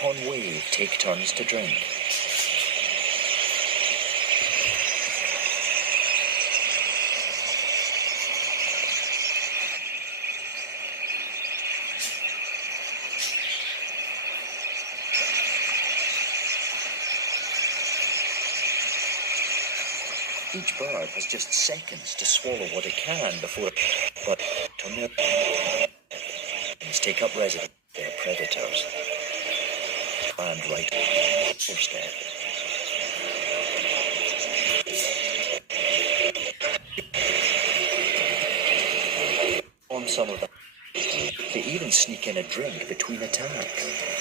on wave take turns to drink. Each bird has just seconds to swallow what it can before but turn their take up residence. They're predators. And right doorstep. On some of them, they even sneak in a drink between attacks.